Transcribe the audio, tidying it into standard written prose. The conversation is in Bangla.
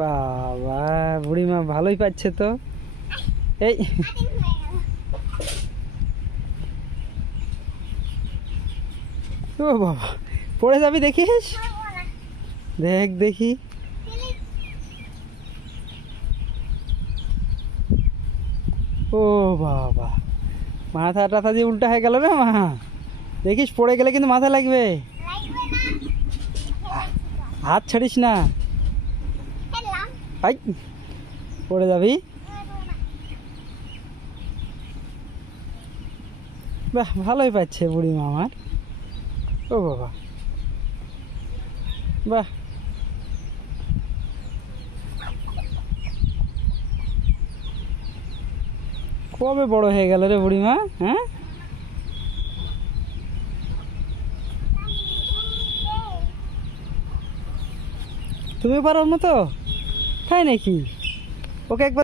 বাবা বুড়িমা ভালোই পাচ্ছে তো। এই ও বাবা পড়ে যাবি দেখিস, দেখ দেখি। ও বাবা মাথা টাথা দিয়ে উল্টা হয়ে গেল রে মা, দেখিস পড়ে গেলে কিন্তু মাথা লাগবে, হাত ছাড়িস না, আই পড়ে যাবি। বাহ ভালোই পাচ্ছে বুড়িমা আমার। ও বাবা বাহ, কবে বড় হয়ে গেল রে বুড়িমা? হ্যাঁ তুমি পারো না তো, তাই নাকি? ওকে একবার